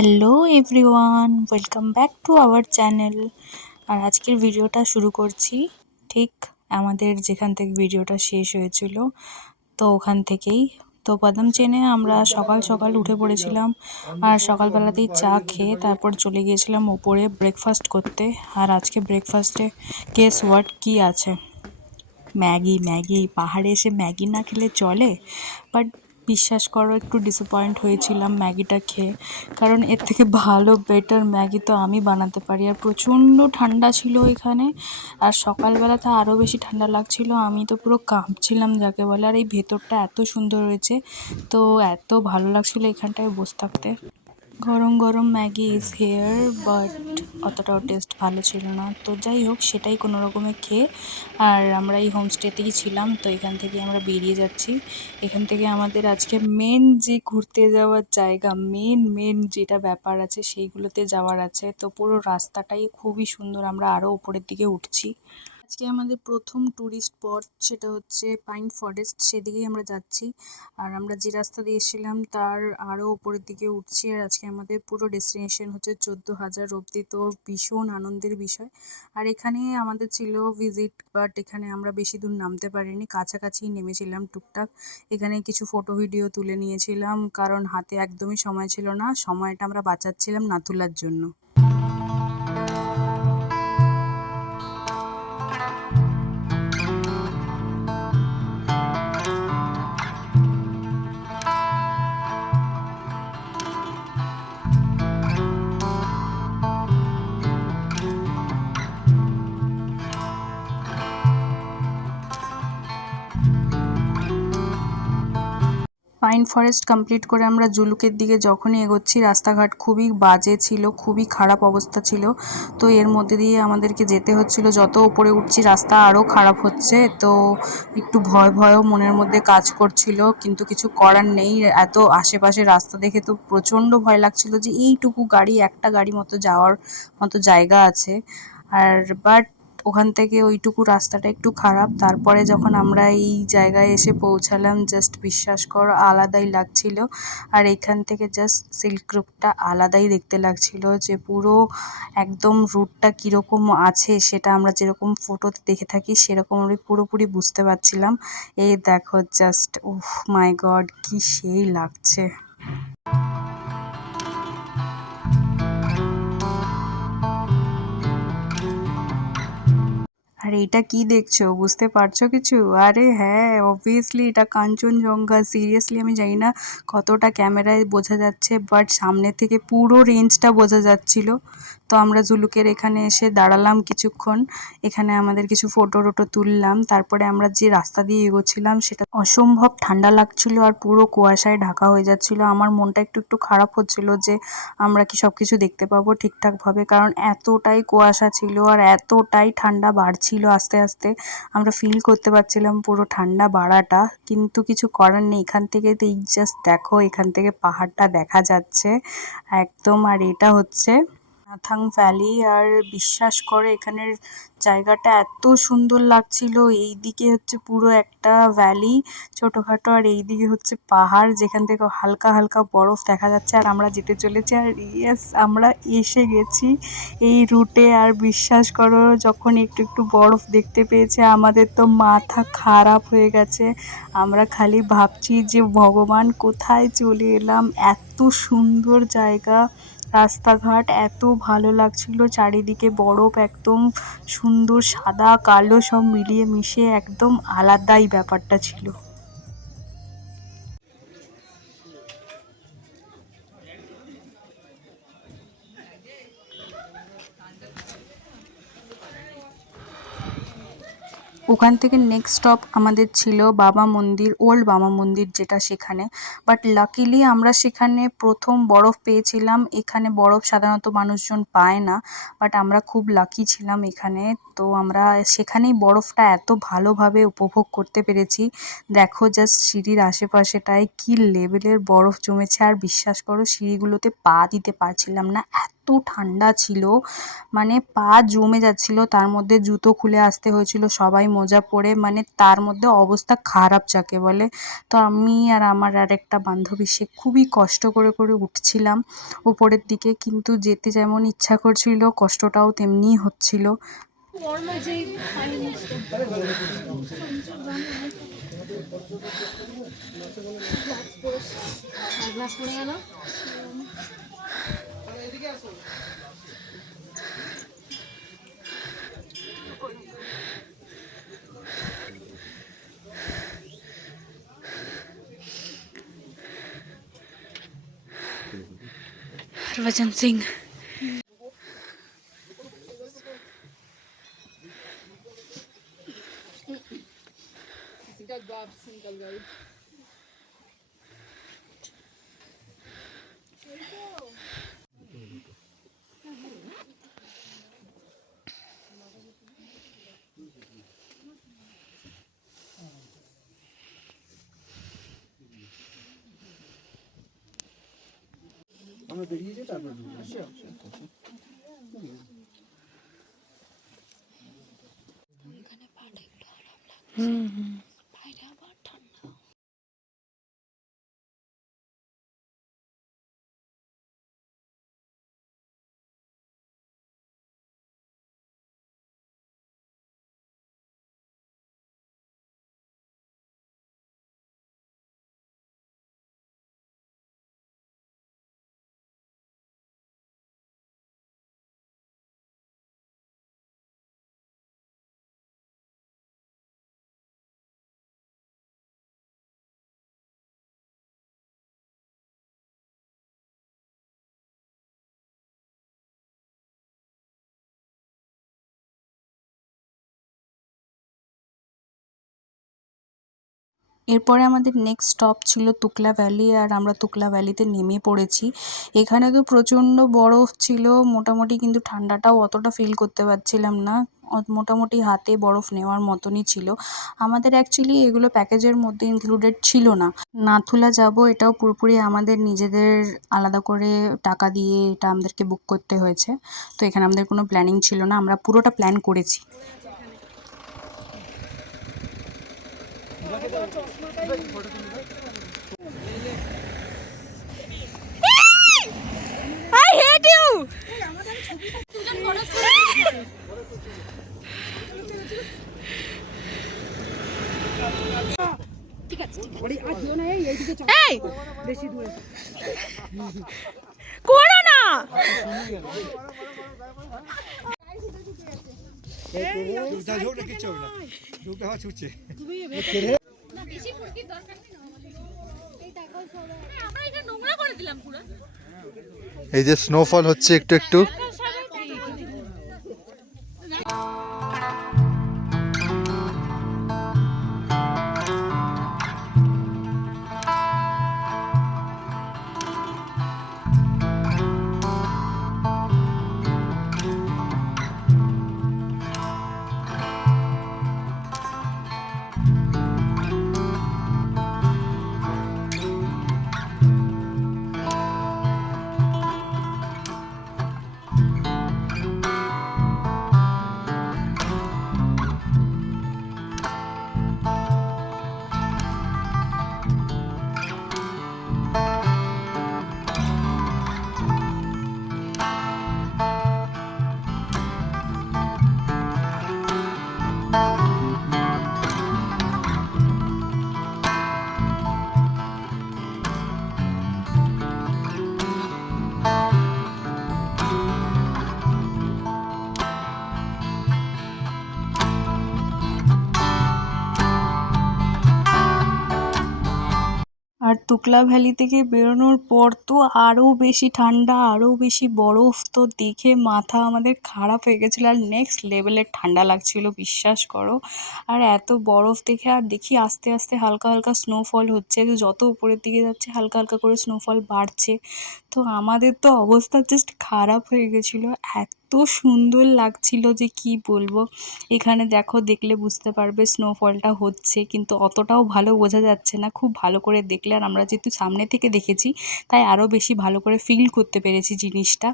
Hello everyone, welcome back to our channel. আর আজকের ভিডিওটা শুরু করছি ঠিক আমাদের যেখান থেকে ভিডিওটা শেষ হয়েছিল, তো ওখান থেকেই। তো বাদাম চেনে আমরা সকাল সকাল উঠে পড়েছিলাম, আর সকালবেলাতেই চা খেয়ে তারপর চলে গিয়েছিলাম ওপরে ব্রেকফাস্ট করতে। আর আজকে ব্রেকফাস্টে গেস হোয়াট কী আছে? ম্যাগি। ম্যাগি পাহাড়ে এসে ম্যাগি না খেলে চলে? বাট বিশ্বাস করো, একটু ডিসঅ্যাপয়েন্ট হয়েছিলাম ম্যাগিটা খেয়ে, কারণ এর থেকে ভালো বেটার ম্যাগি তো আমি বানাতে পারি। আর প্রচণ্ড ঠান্ডা ছিল এখানে, আর সকালবেলাতে আরও বেশি ঠান্ডা লাগছিল। আমি তো পুরো কাঁপছিলাম যাকে বলে। আর এই ভেতরটা এত সুন্দর হয়েছে, তো এত ভালো লাগছিল এখানটায় বসে থাকতে। গরম গরম ম্যাগি ইজ হেয়ার, বাট অতটাও টেস্ট ভালো ছিল না। তো যাই হোক, সেটাই কোনো রকমে খেয়ে, আর আমরা এই হোমস্টেতেই ছিলাম, তো এখান থেকে আমরা বেরিয়ে যাচ্ছি। এখান থেকে আমাদের আজকে মেন যে ঘুরতে যাওয়ার জায়গা, মেন যেটা ব্যাপার আছে সেইগুলোতে যাওয়ার আছে। তো পুরো রাস্তাটাই খুবই সুন্দর, আমরা আরও উপরের দিকে উঠছি। আজকে আমাদের প্রথম ট্যুরিস্ট স্পট সেটা হচ্ছে পাইন ফরেস্ট, সেদিকেই আমরা যাচ্ছি। আর আমরা যে রাস্তা দিয়ে এসেছিলাম তার আরও উপরের দিকে উঠছি। আর আজকে আমাদের পুরো ডেস্টিনেশন হচ্ছে 14,000 অবধি, তো ভীষণ আনন্দের বিষয়। আর এখানে আমাদের ছিল ভিজিট, বাট এখানে আমরা বেশি দূর নামতে পারিনি, কাছাকাছি নেমেছিলাম টুকটাক। এখানে কিছু ফটো ভিডিও তুলে নিয়েছিলাম, কারণ হাতে একদমই সময় ছিল না, সময়টা আমরা বাঁচাচ্ছিলাম না তোলার জন্য। পাইন ফরেস্ট কমপ্লিট করে আমরা জুলুকের দিকে যখনই এগোচ্ছি, রাস্তাঘাট খুবই বাজে ছিল, খুবই খারাপ অবস্থা ছিল। তো এর মধ্যে দিয়ে আমাদেরকে যেতে হচ্ছিল। যত উপরে উঠছি রাস্তা আরও খারাপ হচ্ছে, তো একটু ভয়ও মনের মধ্যে কাজ করছিল, কিন্তু কিছু করার নেই। এত আশেপাশে রাস্তা দেখে তো প্রচণ্ড ভয় লাগছিল যে এইটুকু গাড়ি, একটা গাড়ি মতো যাওয়ার মতো জায়গা আছে। আর বাট ওখান থেকে ওইটুকু রাস্তাটা একটু খারাপ। তারপরে যখন আমরা এই জায়গায় এসে পৌঁছালাম, জাস্ট বিশ্বাস করো আলাদাই লাগছিল। আর এখান থেকে জাস্ট সিল্ক রুটটা আলাদাই দেখতে লাগছিল, যে পুরো একদম রুটটা কীরকম আছে সেটা আমরা যেরকম ফটোতে দেখে থাকি সেরকম আমি পুরোপুরি বুঝতে পারছিলাম। এই দেখো জাস্ট, উফ মাই গড, কি সেই লাগছে। আর এটা কি দেখছো, বুঝতে পারছো কিছু? আরে হ্যাঁ, অবভিয়াসলি এটা কাঞ্চনজঙ্ঘা। সিরিয়াসলি আমি জানি না কতটা ক্যামেরায় বোঝা যাচ্ছে, বাট সামনে থেকে পুরো রেঞ্জটা বোঝা যাচ্ছিল। তো আমরা জুলুকের এখানে এসে দাঁড়ালাম কিছুক্ষণ, এখানে আমাদের কিছু ফটো টটো তুললাম। তারপরে আমরা যে রাস্তা দিয়ে এগোচ্ছিলাম সেটা অসম্ভব ঠান্ডা লাগছিল, আর পুরো কুয়াশায় ঢাকা হয়ে যাচ্ছিল। আমার মনটা একটু খারাপ হচ্ছিল যে আমরা কি সব কিছু দেখতে পাবো ঠিকঠাকভাবে, কারণ এতটাই কুয়াশা ছিল আর এতটাই ঠান্ডা বাড়ছিল আস্তে আস্তে। আমরা ফিল করতে পারছিলাম পুরো ঠান্ডা বাড়াটা, কিন্তু কিছু করার নেই। এখান থেকে এই জাস্ট দেখো, এখান থেকে পাহাড়টা দেখা যাচ্ছে একদম। আর এটা হচ্ছে নাথাং ভ্যালি। আর বিশ্বাস করে এখানের জায়গাটা এত সুন্দর লাগছিল। এইদিকে হচ্ছে পুরো একটা ভ্যালি ছোটোখাটো, আর এইদিকে হচ্ছে পাহাড় যেখান থেকে হালকা হালকা বরফ দেখা যাচ্ছে। আর আমরা যেতে চলেছি, আর ইয়েস আমরা এসে গেছি এই রুটে। আর বিশ্বাস করো, যখন একটু বরফ দেখতে পেয়েছে আমাদের তো মাথা খারাপ হয়ে গেছে। আমরা খালি ভাবছি যে ভগবান কোথায় চলে এলাম, এত সুন্দর জায়গা, রাস্তাঘাট এত ভালো লাগছিল, চারিদিকে বরফ একদম সুন্দর সাদা কালো সব মিলিয়ে মিশিয়ে একদম আলাদাই ব্যাপারটা ছিল। ওখান থেকে নেক্সট স্টপ আমাদের ছিল বাবা মন্দির, ওল্ড বাবা মন্দির যেটা সেখানে। বাট লাকিলি আমরা সেখানে প্রথম বরফ পেয়েছিলাম। এখানে বরফ সাধারণত মানুষজন পায় না, বাট আমরা খুব লাকি ছিলাম এখানে। তো আমরা সেখানেই বরফটা এত ভালোভাবে উপভোগ করতে পেরেছি। দেখো জাস্ট সিঁড়ির আশেপাশেটায় কি লেভেলের বরফ জমেছে, আর বিশ্বাস করো সিঁড়িগুলোতে পা দিতে পারছিলাম না, এত ঠান্ডা ছিল, মানে পা জমে যাচ্ছিল, তার মধ্যে জুতো খুলে আসতে হয়েছিল সবাই মোজা পরে, মানে তার মধ্যে অবস্থা খারাপ যাকে বলে। তো আমি আর আমার আরেকটা বান্ধবী সে খুবই কষ্ট করে করে উঠছিলাম উপরের দিকে, কিন্তু যেতে যেমন ইচ্ছা করছিল কষ্টটাও তেমনিই হচ্ছিল। हरभजन सिंह আমরা বেরিয়ে যাই তারপর এরপরে আমাদের নেক্সট স্টপ ছিল তুকলা ভ্যালি, আর আমরা তুকলা ভ্যালিতে নেমে পড়েছি। এখানে তো প্রচণ্ড বরফ ছিল মোটামুটি, কিন্তু ঠান্ডাটাও অতটা ফিল করতে পারছিলাম না, মোটামুটি হাতে বরফ নেওয়ার মতনই ছিল। আমাদের অ্যাকচুয়ালি এগুলো প্যাকেজের মধ্যে ইনক্লুডেড ছিল না। নাথুলা যাব এটাও পুরোপুরি আমাদের নিজেদের আলাদা করে টাকা দিয়ে এটা আমাদেরকে বুক করতে হয়েছে। তো এখানে আমাদের কোনো প্ল্যানিং ছিল না, আমরা পুরোটা প্ল্যান করেছি। I hate you! ঠিক আছে বেশি দূরে করো না। এই যে স্নোফল হচ্ছে একটু একটু। আর তুকলা ভ্যালি থেকে বেরোনোর পর তো আরও বেশি ঠান্ডা, আরও বেশি বরফ, তো দেখে মাথা আমাদের খারাপ হয়ে গেছিলো, আর নেক্সট লেভেলের ঠান্ডা লাগছিল বিশ্বাস করো। আর এত বরফ দেখে, আর দেখি আস্তে আস্তে হালকা হালকা স্নোফল হচ্ছে, তো যত উপরের দিকে যাচ্ছে হালকা হালকা করে স্নোফল বাড়ছে। তো আমাদের তো অবস্থা জাস্ট খারাপ হয়ে গেছিলো, এত সুন্দর লাগছিল যে কি বলবো। এখানে দেখো, দেখলে বুঝতে পারবে স্নোফলটা হচ্ছে, কিন্তু অতটাও ভালো বোঝা যাচ্ছে না, খুব ভালো করে দেখলে আর আমরা যেহেতু সামনে থেকে দেখেছি তাই আরও বেশি ভালো করে ফিল করতে পেরেছি জিনিসটা।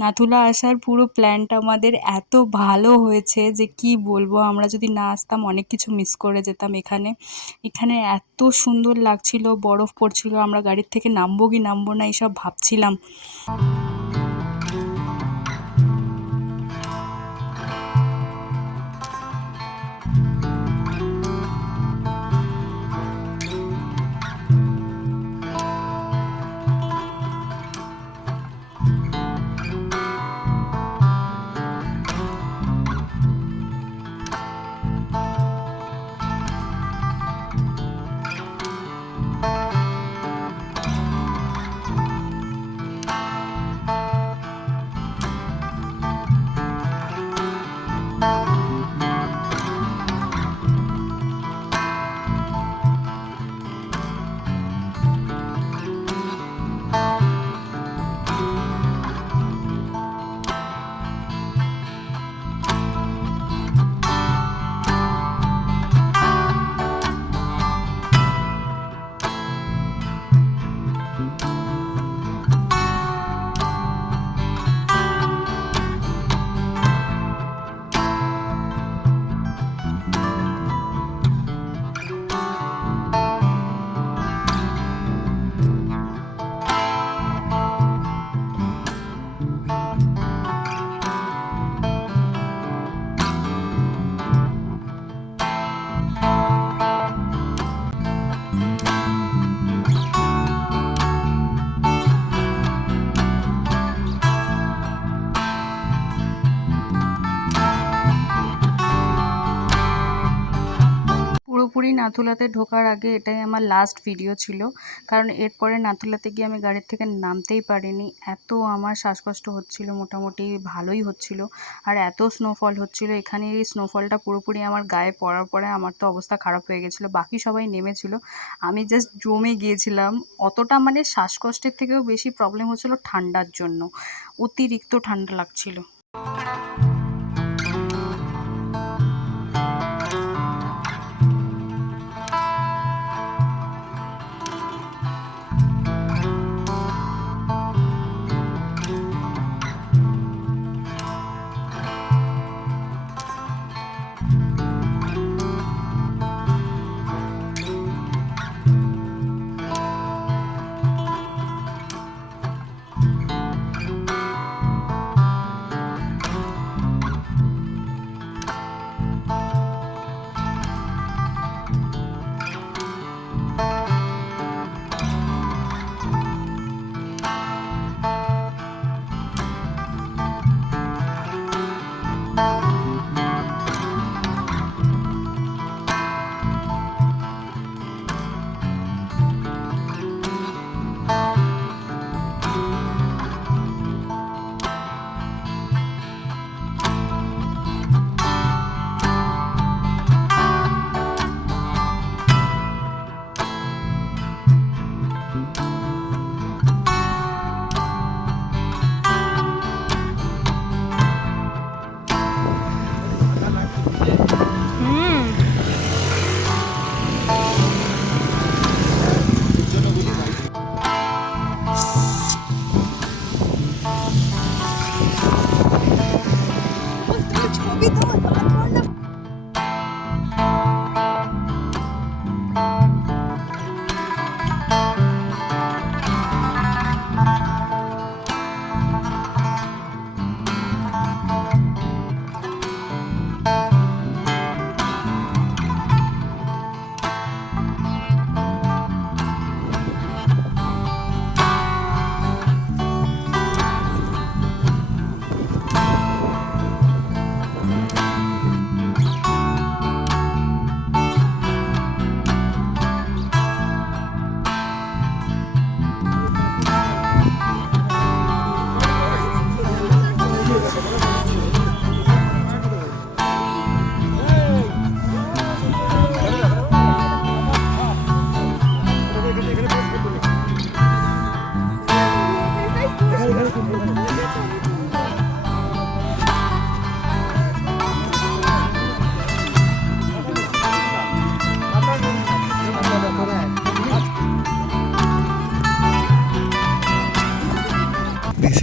নাথুলা আসার পুরো প্ল্যানটা আমাদের এত ভালো হয়েছে যে কি বলবো, আমরা যদি না আসতাম অনেক কিছু মিস করে যেতাম। এখানে এত সুন্দর লাগছিল, বরফ পড়ছিল, আমরা গাড়ির থেকে নামবো কি নামবো না এইসব ভাবছিলাম। পুরোপুরি নাথুলাতে ঢোকার আগে এটাই আমার লাস্ট ভিডিও ছিল, কারণ এরপরে নাথুলাতে গিয়ে আমি গাড়ির থেকে নামতেই পারিনি। এত আমার শ্বাসকষ্ট হচ্ছিল, মোটামুটি ভালোই হচ্ছিল, আর এত স্নোফল হচ্ছিল এখানে। এই স্নোফলটা পুরোপুরি আমার গায়ে পড়ার পরে আমার তো অবস্থা খারাপ হয়ে গেছিলো। বাকি সবাই নেমেছিল, আমি জাস্ট জমে গিয়েছিলাম। অতটা মানে শ্বাসকষ্টের থেকেও বেশি প্রবলেম হচ্ছিল ঠান্ডার জন্য, অতিরিক্ত ঠান্ডা লাগছিল।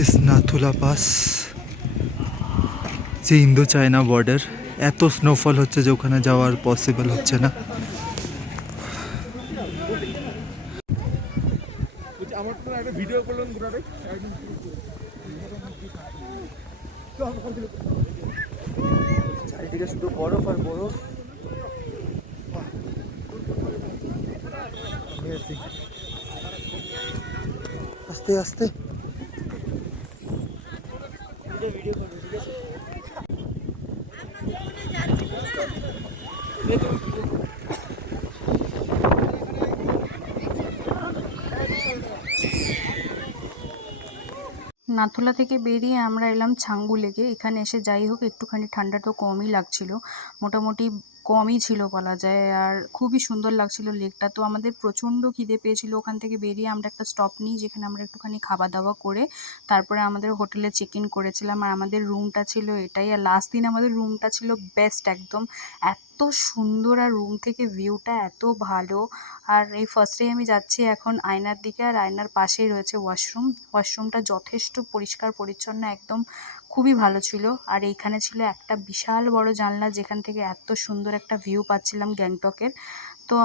ইস নাথুলা পাস, যে ইন্দো চায়না বর্ডার। এত স্নোফল হচ্ছে যে ওখানে যাওয়ার পসিবল হচ্ছে না। চারিদিকে শুধু বরফ আর বরফ। আস্তে আস্তে। নাথুলা থেকে বেরিয়ে আমরা এলাম ছাঙ্গু লেকে। এখানে এসে যাই হোক একটুখানি ঠান্ডা তো কমই লাগছিল, মোটামুটি কমই ছিল বলা যায়। আর খুবই সুন্দর লাগছিল লেকটা। তো আমাদের প্রচণ্ড খিদে পেয়েছিল, ওখান থেকে বেরিয়ে আমরা একটা স্টপ নিই যেখানে আমরা একটুখানি খাওয়া দাওয়া করে তারপরে আমাদের হোটেলে চেক ইন করেছিলাম। আর আমাদের রুমটা ছিল এটাই, আর লাস্ট দিন আমাদের রুমটা ছিল বেস্ট একদম, এত সুন্দর আর রুম থেকে ভিউটা এত ভালো। আর এই ফার্স্টেই আমি যাচ্ছি এখন আয়নার দিকে, আর আয়নার পাশেই রয়েছে ওয়াশরুম। ওয়াশরুমটা যথেষ্ট পরিষ্কার পরিচ্ছন্ন একদম, খুবই ভালো ছিল। আর এইখানে ছিল একটা বিশাল বড় জানলা যেখান থেকে এত সুন্দর একটা ভিউ পাচ্ছিলাম গ্যাংটকের। তো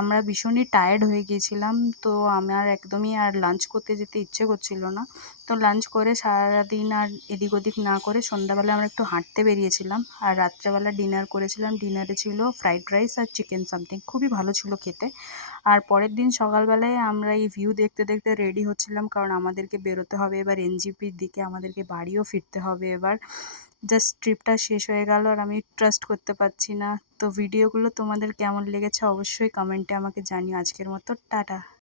আমরা ভীষণই টায়ার্ড হয়ে গিয়েছিলাম, তো আমার একদমই আর লাঞ্চ করতে যেতে ইচ্ছে করছিল না। তো লাঞ্চ করে সারাদিন আর এদিক ওদিক না করে সন্ধ্যাবেলা আমরা একটু হাঁটতে বেরিয়েছিলাম। আর রাত্রেবেলা ডিনার করেছিলাম, ডিনারে ছিল ফ্রাইড রাইস আর চিকেন সামথিং, খুবই ভালো ছিল খেতে। আর পরের দিন সকালবেলায় আমরা এই ভিউ দেখতে দেখতে রেডি হচ্ছিলাম, কারণ আমাদেরকে বেরোতে হবে এবার এনজিপির দিকে, আমাদেরকে বাড়িও ফিরতে হবে এবার। জাস্ট ট্রিপটা শেষ হয়ে গেল আর আমি ট্রাস্ট করতে পারছি না। তো ভিডিওগুলো তোমাদের কেমন লেগেছে অবশ্যই কমেন্টে আমাকে জানিও। আজকের মতো টাটা।